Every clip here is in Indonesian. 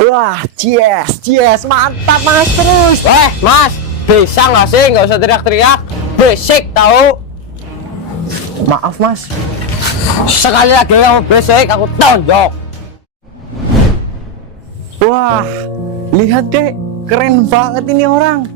Wah, yes, mantap mas terus. Mas, bisa nggak sih nggak usah teriak-teriak? Berisik tahu. Maaf mas. Sekali lagi kamu berisik, aku tonjok. Wah, lihat deh, keren banget ini orang.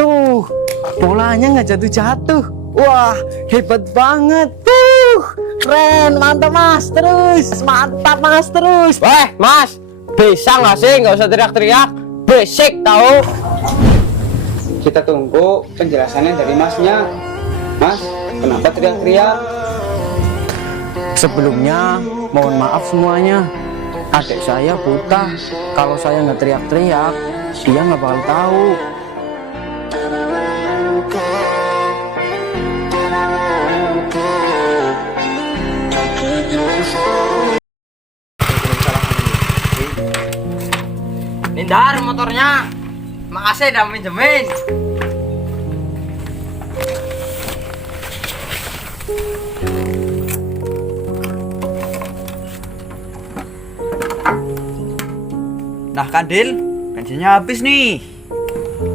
Tuh, bolanya nggak jatuh-jatuh. Wah, hebat banget. Tuh, keren, mantap mas terus. Mantap mas terus. Mas, bisa nggak sih nggak usah teriak-teriak? Berisik tahu. Kita tunggu penjelasannya dari masnya. Mas, kenapa teriak-teriak? Sebelumnya, mohon maaf semuanya. Adik saya buta. Kalau saya nggak teriak-teriak, dia nggak bakal tahu. Nindar motornya. Makasih udah minjemin. Nah Kandil, bensinnya habis nih.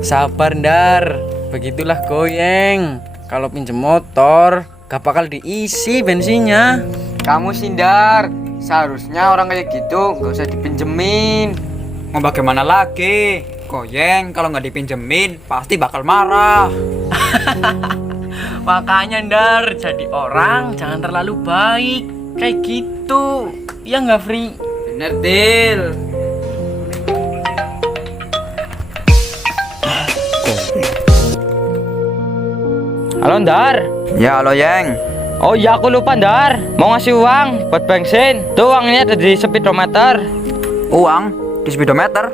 Sabar Ndar, begitulah goyeng. Kalau pinjem motor, gak bakal diisi bensinnya. Kamu Sindar, seharusnya orang kayak gitu nggak usah dipinjemin. Mau bagaimana lagi? Goyeng kalau nggak dipinjemin pasti bakal marah. Makanya Ndar, jadi orang jangan terlalu baik. Kayak gitu, ya nggak Fri? Bener Dil. Halo Ndar. Ya halo Yeng. Oh iya aku lupa Ndar. Mau ngasih uang buat bensin. Tuh uangnya ada di speedometer. Uang di speedometer.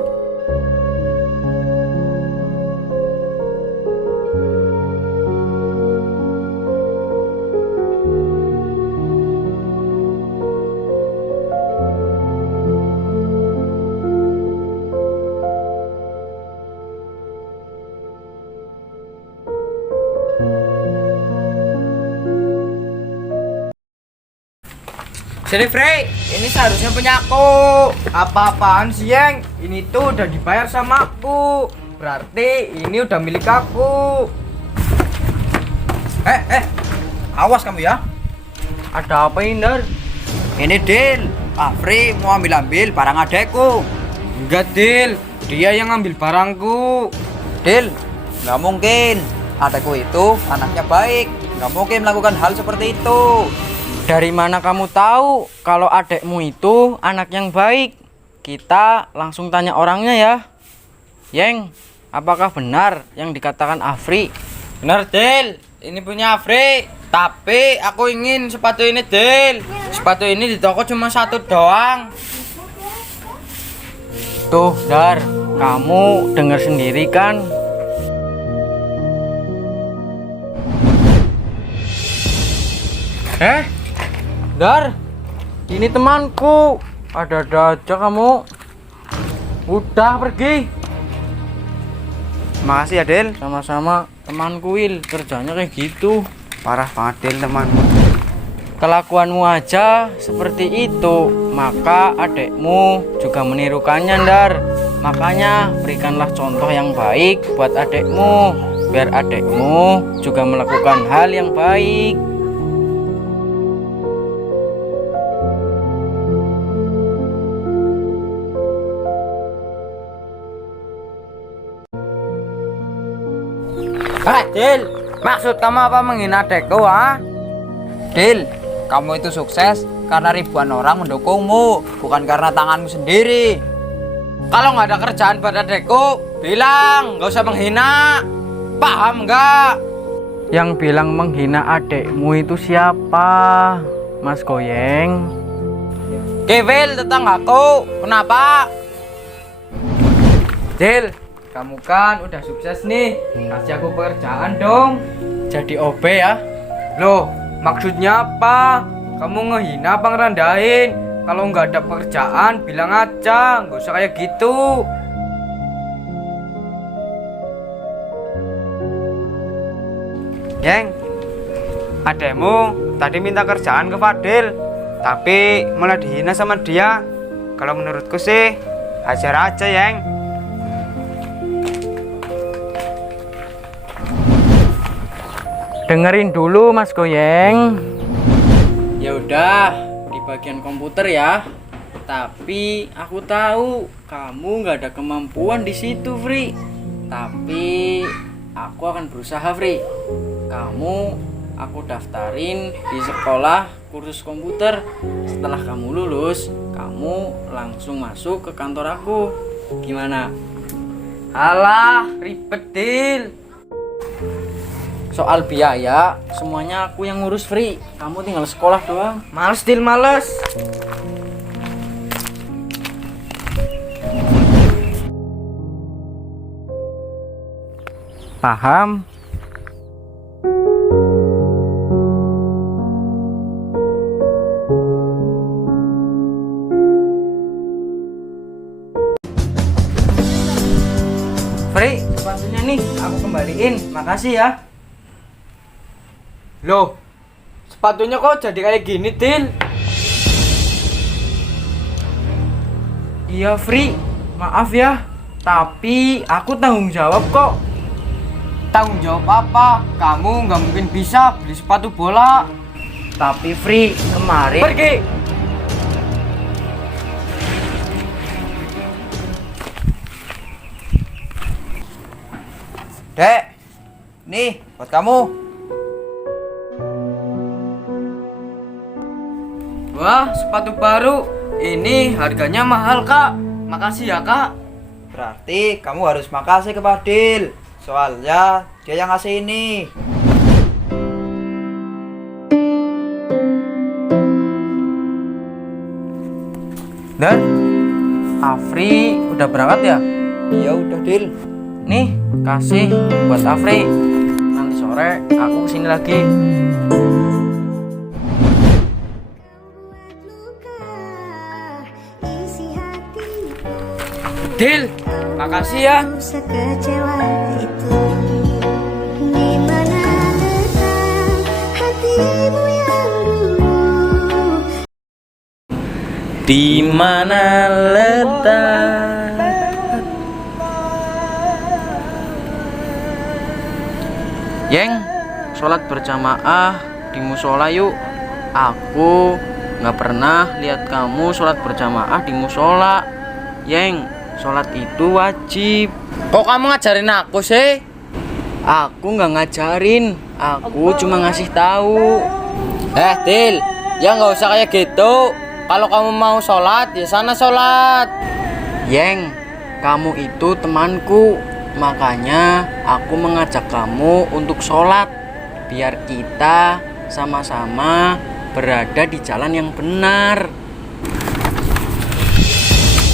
Sini Frey, ini seharusnya punya aku. Apa-apaan sih Yang? Ini tuh udah dibayar sama aku. Berarti ini udah milik aku. Awas kamu ya. Ada apa ini Ndar? Ini Dil, Afri mau ambil barang adekku. Enggak Dil, dia yang ngambil barangku. Dil, nggak mungkin. Adekku itu anaknya baik, nggak mungkin melakukan hal seperti itu. Dari mana kamu tahu kalau adekmu itu anak yang baik? Kita langsung tanya orangnya ya. Yeng, apakah benar yang dikatakan Afri? Bener Dil, ini punya Afri. Tapi aku ingin sepatu ini Dil. Sepatu ini di toko cuma satu doang. Tuh Dar, kamu dengar sendiri kan? Dar, ini temanku. Ada-ada aja kamu. Udah pergi. Makasih ya Dil. Sama-sama temanku Wil, kerjanya kayak gitu. Parah banget Dil teman. Kelakuanmu aja seperti itu, maka adekmu juga menirukannya Ndar. Makanya berikanlah contoh yang baik buat adekmu, biar adekmu juga melakukan hal yang baik. Dil, maksud kamu apa menghina adekku ha? Dil, kamu itu sukses karena ribuan orang mendukungmu, bukan karena tanganmu sendiri. Kalau nggak ada kerjaan buat adekku, bilang nggak usah menghina. Paham nggak? Yang bilang menghina adekmu itu siapa, Mas Goyeng? Kevil tetanggaku, kenapa? Dil, kamu kan udah sukses nih, kasih aku pekerjaan dong. Jadi OB ya? Loh, maksudnya apa? Kamu ngehina apa ngerendahin? Kalau nggak ada pekerjaan, bilang aja, nggak usah kayak gitu. Yeng, adekmu tadi minta kerjaan ke Fadil, tapi malah dihina sama dia. Kalau menurutku sih, Ajar aja, Yang. Dengerin dulu Mas Goyeng. Ya udah, di bagian komputer ya. Tapi aku tahu kamu nggak ada kemampuan di situ, Fri. Tapi aku akan berusaha, Fri. Kamu aku daftarin di sekolah kursus komputer. Setelah kamu lulus, kamu langsung masuk ke kantor aku. Gimana? Alah, ribet Dil. Soal biaya, semuanya aku yang ngurus, Fri. Kamu tinggal sekolah doang. Males Dil, males. Paham? Fri, sepatunya nih aku kembaliin. Makasih ya. Loh, sepatunya kok jadi kayak gini Dil? Iya, Fri. Maaf ya. Tapi aku tanggung jawab kok. Tanggung jawab apa? Kamu nggak mungkin bisa beli sepatu bola. Tapi Fri, kemarin Pergi. Dek, nih buat kamu. Wah, sepatu baru. Ini harganya mahal, Kak. Makasih ya, Kak. Berarti kamu harus makasih ke Fadil. Soalnya dia yang ngasih ini. Dan Afri udah berangkat ya? Iya udah, Dil. Nih, kasih buat Afri. Nanti sore aku kesini lagi. Dil, makasih ya. Sekecewa itu di mana letak hatimu yang dulu. Di mana letak? Yeng, sholat berjamaah di musola yuk. Aku nggak pernah lihat kamu sholat berjamaah di musola. Yeng, sholat itu wajib. Kok kamu ngajarin aku sih? Aku nggak ngajarin, aku cuma ngasih tahu. Dil, ya nggak usah kayak gitu. Kalau kamu mau sholat, ya sana sholat. Yeng, kamu itu temanku. Makanya aku mengajak kamu untuk sholat. Biar kita sama-sama berada di jalan yang benar.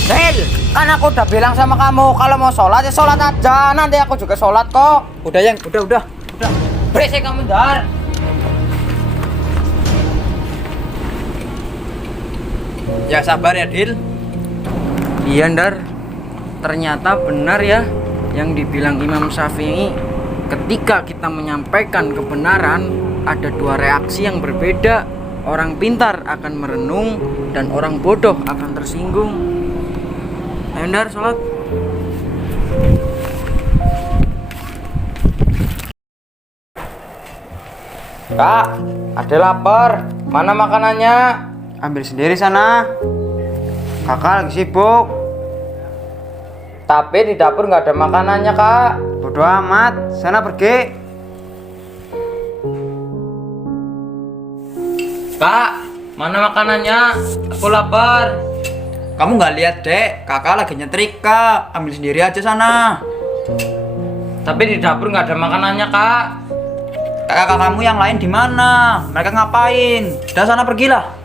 Dil, kan aku udah bilang sama kamu kalau mau sholat ya sholat aja. Nanti aku juga sholat kok. Udah, Yang. Udah. Berisik kamu, Dar. Ya sabar ya, Dil. Iya, Ndar. Ternyata benar ya yang dibilang Imam Syafi'i. Ketika kita menyampaikan kebenaran, ada dua reaksi yang berbeda. Orang pintar akan merenung dan orang bodoh akan tersinggung. Ayo, Ndar, sholat. Kak, ada lapar. Mana makanannya? Ambil sendiri sana. Kakak lagi sibuk. Tapi di dapur nggak ada makanannya, Kak. Bodoh amat. Sana pergi. Kak, mana makanannya? Aku lapar. Kamu nggak lihat, Dek? Kakak lagi nyetrika. Ambil sendiri aja sana. Tapi di dapur nggak ada makanannya, Kak. Kakak kamu yang lain di mana? Mereka ngapain? Udah sana pergilah.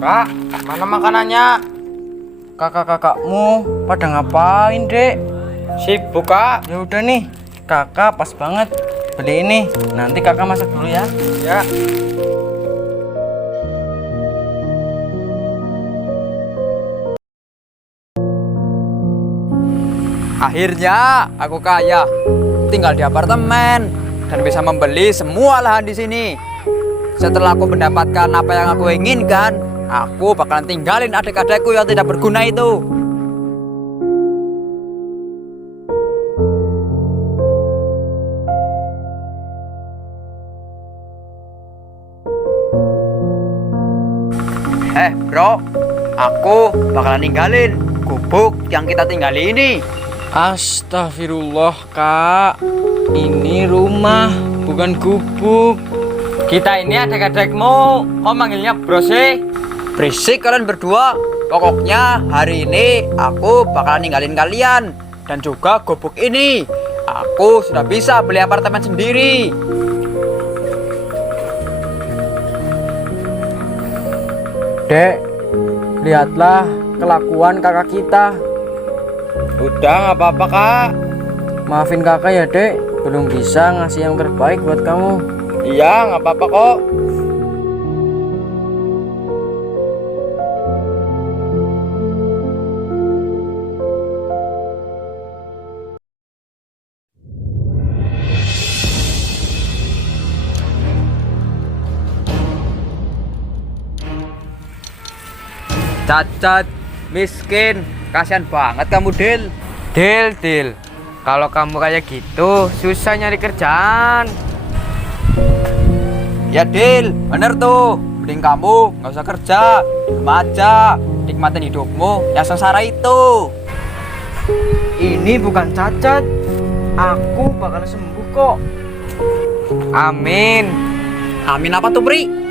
Kak, mana makanannya? Kakak-kakakmu pada ngapain, Dek? Sibuk, Kak. Ya udah nih, kakak pas banget beli ini. Nanti kakak masak dulu ya. Ya. Akhirnya aku kaya. Tinggal di apartemen dan bisa membeli semua lahan di sini. setelah aku mendapatkan apa yang aku inginkan, aku bakalan tinggalin adik-adikku yang tidak berguna itu. Bro, aku bakalan ninggalin gubuk yang kita tinggali ini. Astagfirullah, Kak. Ini rumah, bukan gubuk. Kita ini adik-adikmu, kok manggilnya bro sih? Berisik kalian berdua. Pokoknya hari ini aku bakalan ninggalin kalian dan juga gubuk ini. Aku sudah bisa beli apartemen sendiri. Dek, lihatlah kelakuan kakak kita. Udah, nggak apa-apa, Kak. Maafin kakak ya, Dek. Belum bisa ngasih yang terbaik buat kamu. Iya, nggak apa-apa kok. Cacat, miskin, kasihan banget kamu, Del. Dil. Kalau kamu kayak gitu, susah nyari kerjaan. Ya, Del, bener tuh. Mending kamu nggak usah kerja, di rumah aja, nikmatin hidupmu yang sengsara itu. Ini bukan cacat. Aku bakal sembuh kok. Amin. Amin apa tuh, Pri?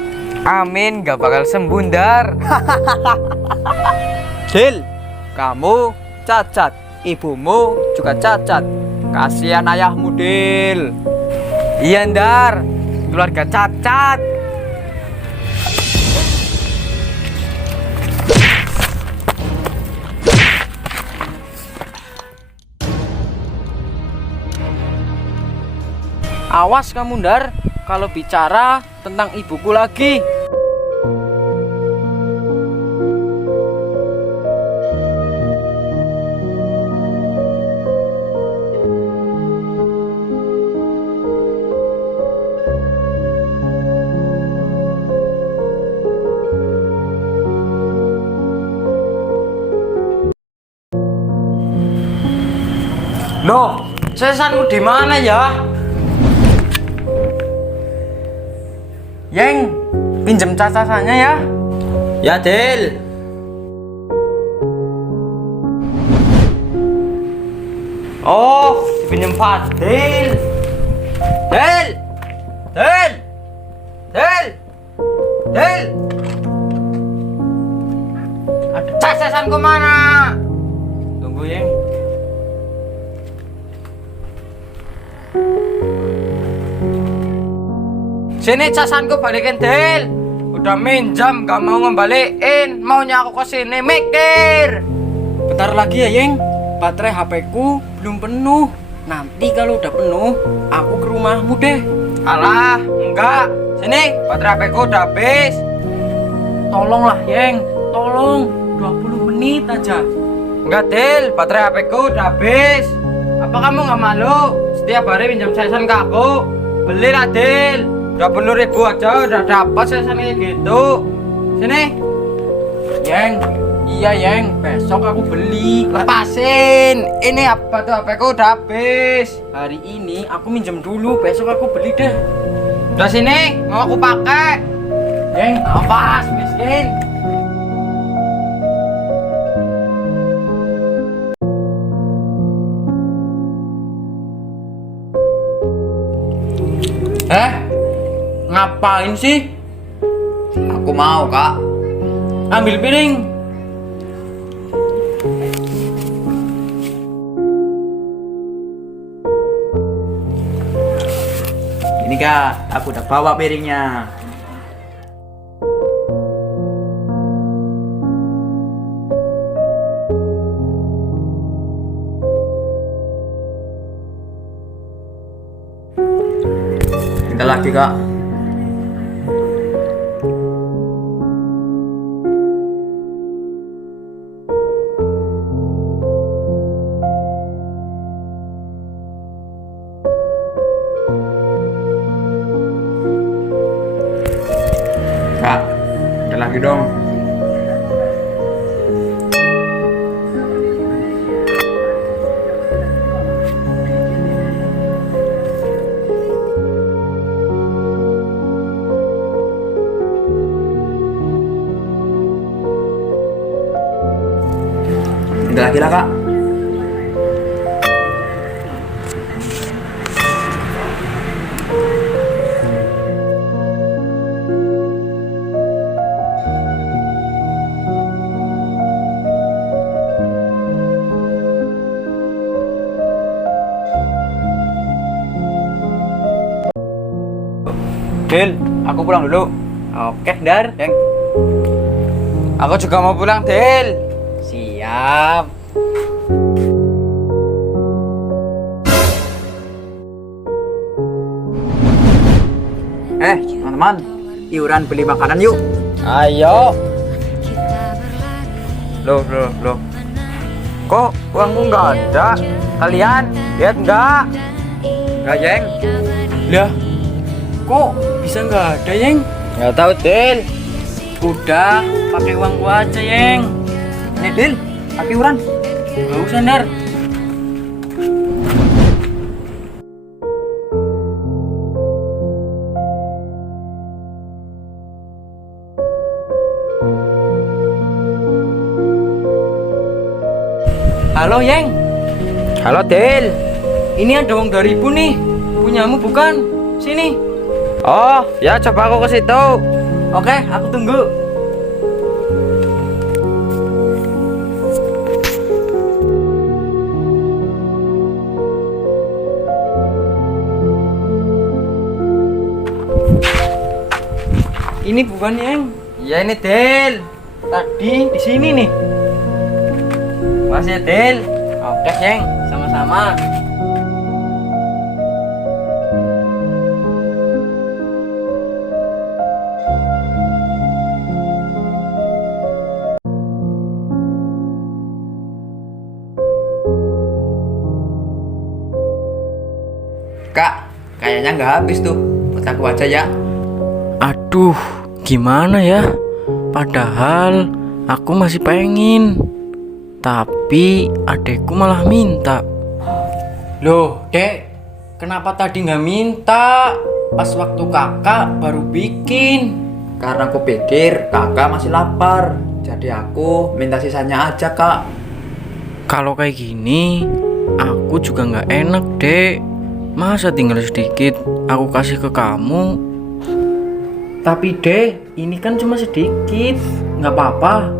Amin, gak bakal sembuh, Dar. Del, kamu cacat, ibumu juga cacat. Kasihan ayahmu, Del. Iya, Dar. Keluarga cacat. Awas kamu, Dar, kalau bicara tentang ibuku lagi. Loh, sesanku di mana ya? Yeng, pinjem cacasannya ya. Ya, Del. Oh, dipinjem Fadil. Del. Cacasanku mana? Tunggu, Yeng. Sini casanku balikin, Del. Udah minjam gak mau ngembaliin. Maunya aku kesini mikir. Bentar lagi ya, Yeng. Baterai HP-ku belum penuh. Nanti kalau udah penuh, aku ke rumahmu deh. Alah, enggak. Sini, baterai HP-ku udah habis. Tolonglah, Yeng. Tolong. 20 menit aja. Enggak, Del. Baterai HP-ku udah habis. Apa kamu nggak malu? Setiap hari pinjam sesan ke aku. Belilah, Del. 20.000 aja udah dapat sesan kayak gitu. Sini. Yeng. Iya, Yeng. Besok aku beli. Lepasin. Ini apa tuh, HP-ku udah habis. Hari ini aku minjem dulu. Besok aku beli deh. Udah sini, mau aku pakai. Yeng, awas miskin. Ngapain sih? Aku mau, Kak. Ambil piring. Ini, Kak, aku udah bawa piringnya. Tinggal lagi, Kak. Kak. Ada lagi dong. Ada lagi lah, Kak. Del, aku pulang dulu. Oke, Dar. Yang aku juga mau pulang, Del. Siap. Teman-teman, iuran beli makanan yuk. Ayo. Loh. Kok uangku nggak ada? Kalian lihat nggak? Enggak, Jeng. Lah, kok bisa nggak ada, Yeng? Nggak tahu, Del. Udah, pakai uangku aja, Yeng. Nih, Del, pakai iuran. Nggak usah, Dar. Halo, Yeng. Halo, Del. Ini ada uang 2000 nih. Punyamu bukan? Sini. Oh, ya coba aku ke situ. Oke, aku tunggu. Ini bukan, Yang. Ya ini, Del. Tadi di sini nih. Masih, Del. Oke, Yang. Sama-sama. Kak, kayaknya nggak habis tuh. Buat aku aja ya. Aduh, gimana ya? Padahal aku masih pengen. Tapi adekku malah minta. Loh, Dek, kenapa tadi nggak minta? Pas waktu kakak baru bikin. Karena aku pikir kakak masih lapar. Jadi aku minta sisanya aja, Kak. Kalau kayak gini, aku juga nggak enak, Dek. Masa tinggal sedikit aku kasih ke kamu? Tapi Dek, ini kan cuma sedikit, nggak apa-apa.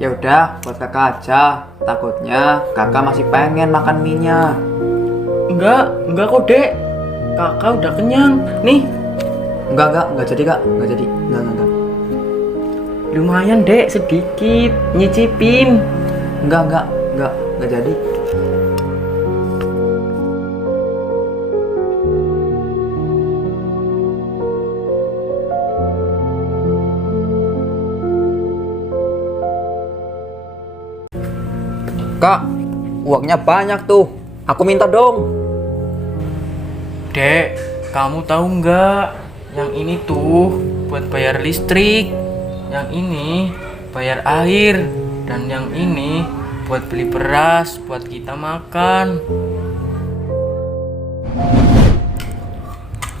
Ya udah, buat kakak aja. Takutnya kakak masih pengen makan mie-nya. Enggak kok, Dek. Kakak udah kenyang. Nih, Enggak jadi, Kak. Enggak jadi. Enggak. lumayan, Dek, sedikit. Nyicipin. Enggak jadi. Kak, uangnya banyak tuh. Aku minta dong. Dek, kamu tahu nggak? Yang ini tuh buat bayar listrik. Yang ini bayar air. Dan yang ini buat beli beras buat kita makan.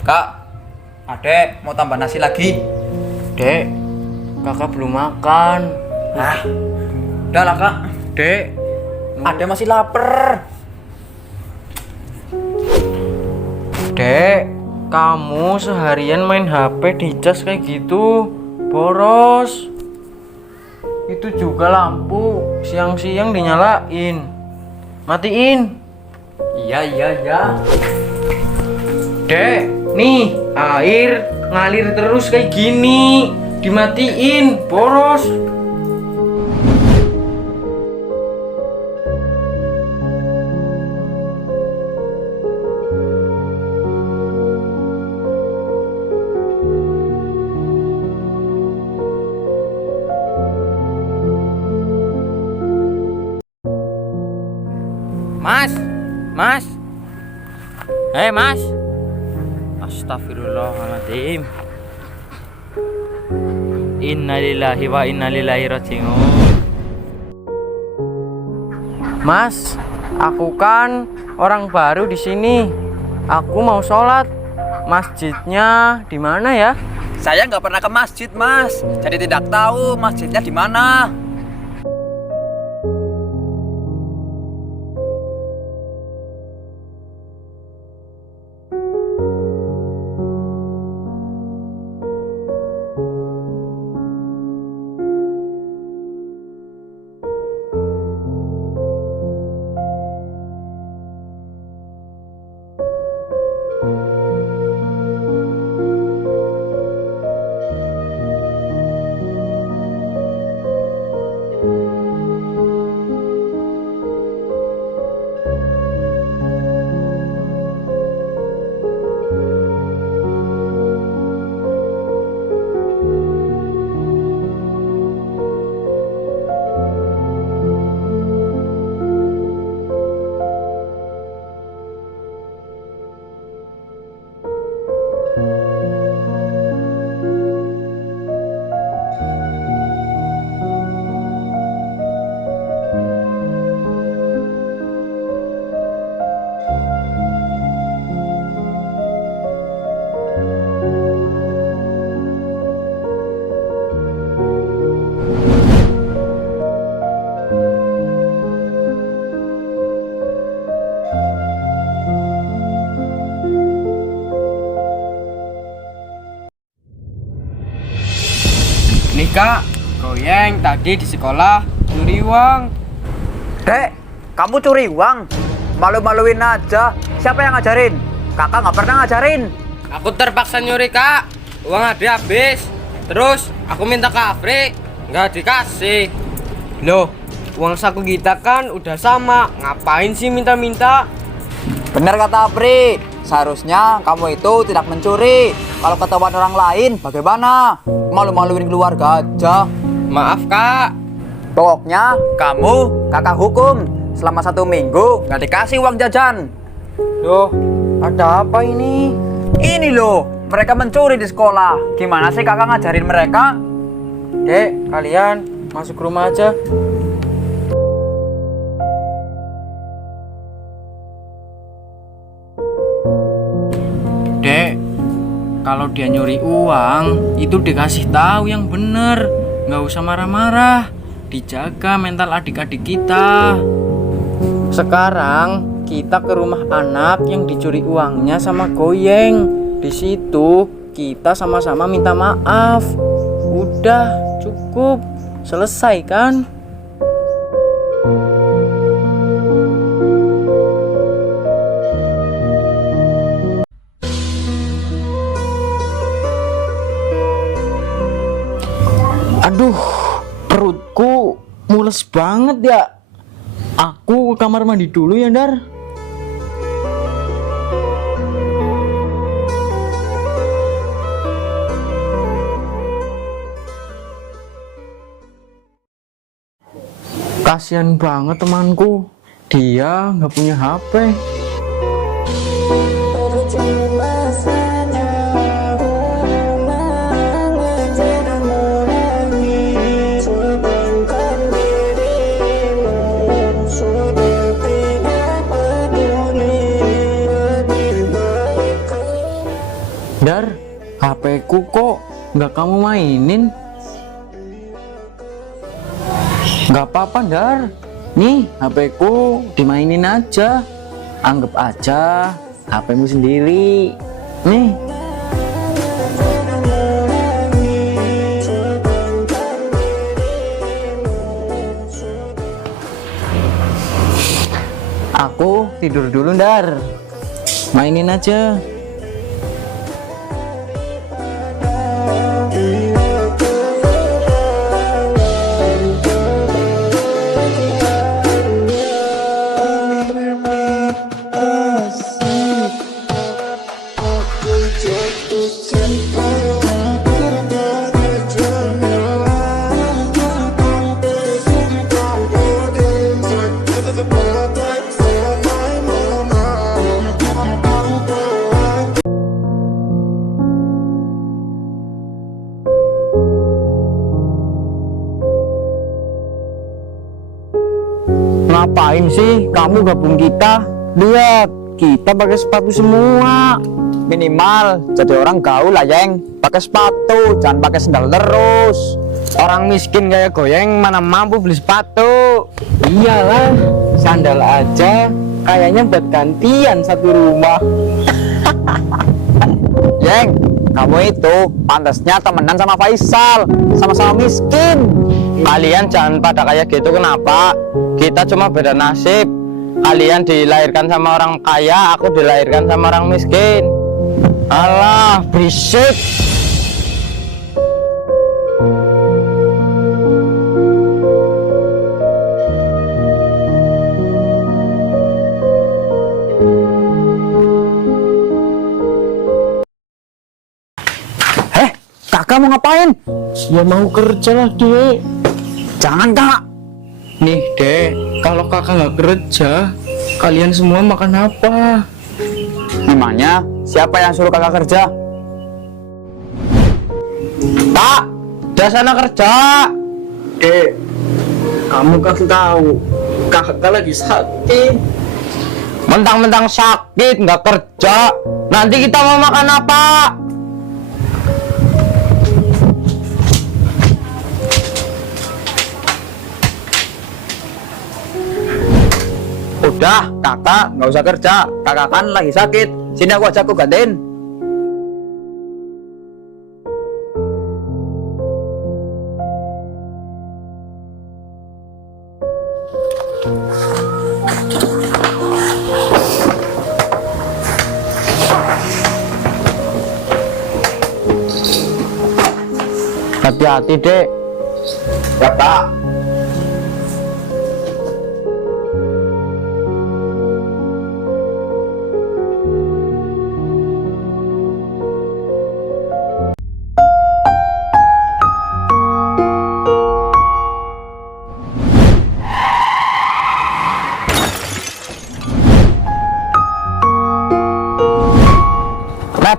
Kak, adek mau tambah nasi lagi? Dek, kakak belum makan. Udah lah, Kak. Dek, Adek masih lapar. Dek, kamu seharian main HP di cas kayak gitu, boros. Itu juga lampu siang-siang dinyalain. Matiin. Iya. Dek, nih air ngalir terus kayak gini. Dimatiin, boros. Mas. Hei, Mas. Astagfirullahaladzim. Innalillahi wa innalillahi rajiun. Mas, aku kan orang baru di sini. Aku mau sholat. Masjidnya di mana ya? Saya nggak pernah ke masjid, Mas. Jadi tidak tahu masjidnya di mana. Nih kak, Goyeng tadi di sekolah nyuri uang. Dek, kamu curi uang? Malu-maluin aja. Siapa yang ngajarin? Kakak nggak pernah ngajarin. Aku terpaksa nyuri kak, uang ada habis. Terus aku minta ke Afri, nggak dikasih. Loh, uang saku kita kan udah sama, ngapain sih minta-minta? Benar kata Apri, seharusnya kamu itu tidak mencuri. Kalau ketahuan orang lain, bagaimana? Malu-maluin keluarga aja. Maaf kak. Pokoknya kamu kakak hukum selama 1 minggu nggak dikasih uang jajan. Loh, ada apa ini? Ini loh, mereka mencuri di sekolah. Gimana sih kakak ngajarin mereka? Dek, kalian masuk rumah aja. Dek, kalau dia nyuri uang, itu dikasih tahu yang bener. Nggak usah marah-marah. Dijaga mental adik-adik kita. Sekarang kita ke rumah anak yang dicuri uangnya sama Goyeng. Di situ kita sama-sama minta maaf. Udah, cukup. Selesai kan? Aduh, perutku mules banget ya. Aku ke kamar mandi dulu ya, Dar. Kasian banget temanku. Dia nggak punya HP. Dar, HP-ku kok nggak kamu mainin? Nggak apa-apa, Dar. Nih, HP-ku dimainin aja. Anggap aja HP-mu sendiri. Nih. Aku tidur dulu, Dar. Mainin aja. Ngapain sih kamu gabung kita? Lihat, kita pakai sepatu semua. Minimal jadi orang gaul lah, Yeng. Pakai sepatu, jangan pakai sendal terus. Orang miskin kayak Goyeng mana mampu beli sepatu. Iyalah, sandal aja kayaknya buat gantian satu rumah. Yeng, kamu itu pantasnya temenan sama Faisal, sama-sama miskin. Kalian jangan pada kayak gitu, kenapa? Kita cuma beda nasib. Kalian dilahirkan sama orang kaya, aku dilahirkan sama orang miskin. Alah, berisik. Kakak mau ngapain? Ya mau kerja lah, Dek. Jangan, Kak. Nih, Dek, kalau kakak nggak kerja, kalian semua makan apa? Memangnya siapa yang suruh kakak kerja? Pak, udah sana kerja. Dek, kamu kasih tahu kakak lagi sakit. Mentang-mentang sakit nggak kerja, nanti kita mau makan apa? Udah, kakak nggak usah kerja. Kakak kan lagi sakit. Sini aku ajak aku gantiin. Hati-hati, Dek. Ya, Pak.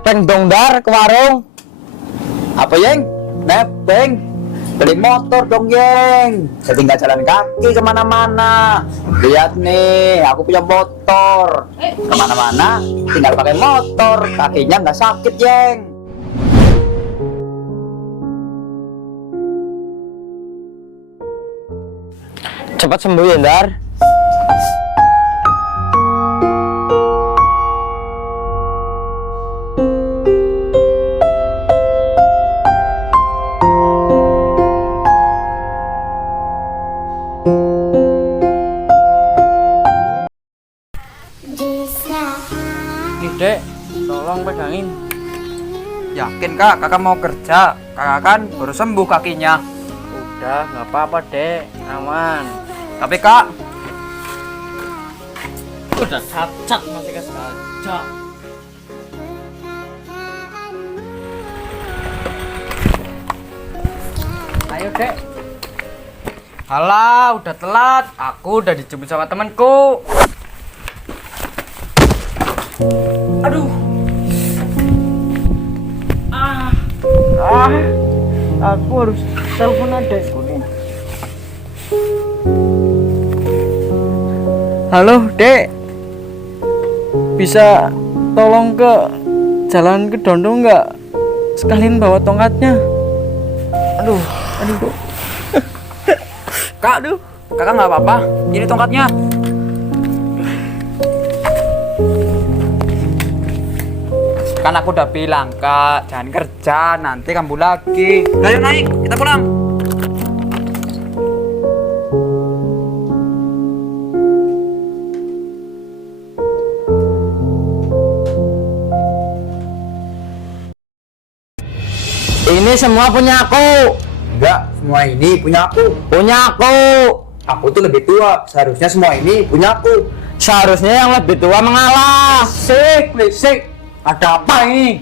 Nebeng dong, Dar, ke warung. Apa, Yeng? Nebeng. Beli motor dong, Yeng. Jadi nggak jalan kaki kemana-mana. Lihat nih, aku punya motor. Kemana-mana tinggal pakai motor. Kakinya nggak sakit, Yeng. Cepat sembuh ya, Dar. Nih, Dek, tolong pegangin. Yakin, Kak? Kakak mau kerja. Kakak kan baru sembuh kakinya. Udah, nggak apa-apa, Dek. Aman. Tapi, Kak, Udah cacat masih saja. Ayo, Dek. Halah, udah telat. Aku udah dijemput sama temanku. Aduh. Aku harus telepon adekku nih. Halo, Dek. Bisa tolong ke jalan ke Dondo nggak? Sekalian bawa tongkatnya. Aduh, Dok. Kak, kakak nggak apa-apa. Ini tongkatnya. Kan aku udah bilang, Kak, jangan kerja, nanti kambuh lagi. Ayo naik, kita pulang. Ini semua punya aku. Enggak, semua ini punya aku. Punya aku. Aku tuh lebih tua, seharusnya semua ini punya aku. Seharusnya yang lebih tua mengalah. Berisik. Ada apa ini?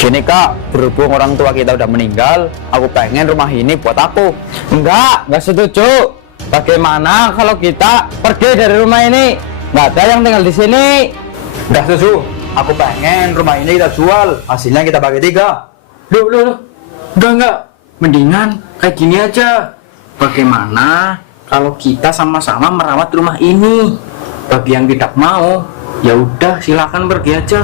Gini, Kak, berhubung orang tua kita udah meninggal, aku pengen rumah ini buat aku. Enggak setuju. Bagaimana kalau kita pergi dari rumah ini? Nggak ada yang tinggal di sini. Enggak setuju. Aku pengen rumah ini kita jual, hasilnya kita bagi 3. Loh. Enggak. Mendingan kayak gini aja. Bagaimana kalau kita sama-sama merawat rumah ini. Bagi yang tidak mau, ya udah silakan pergi aja.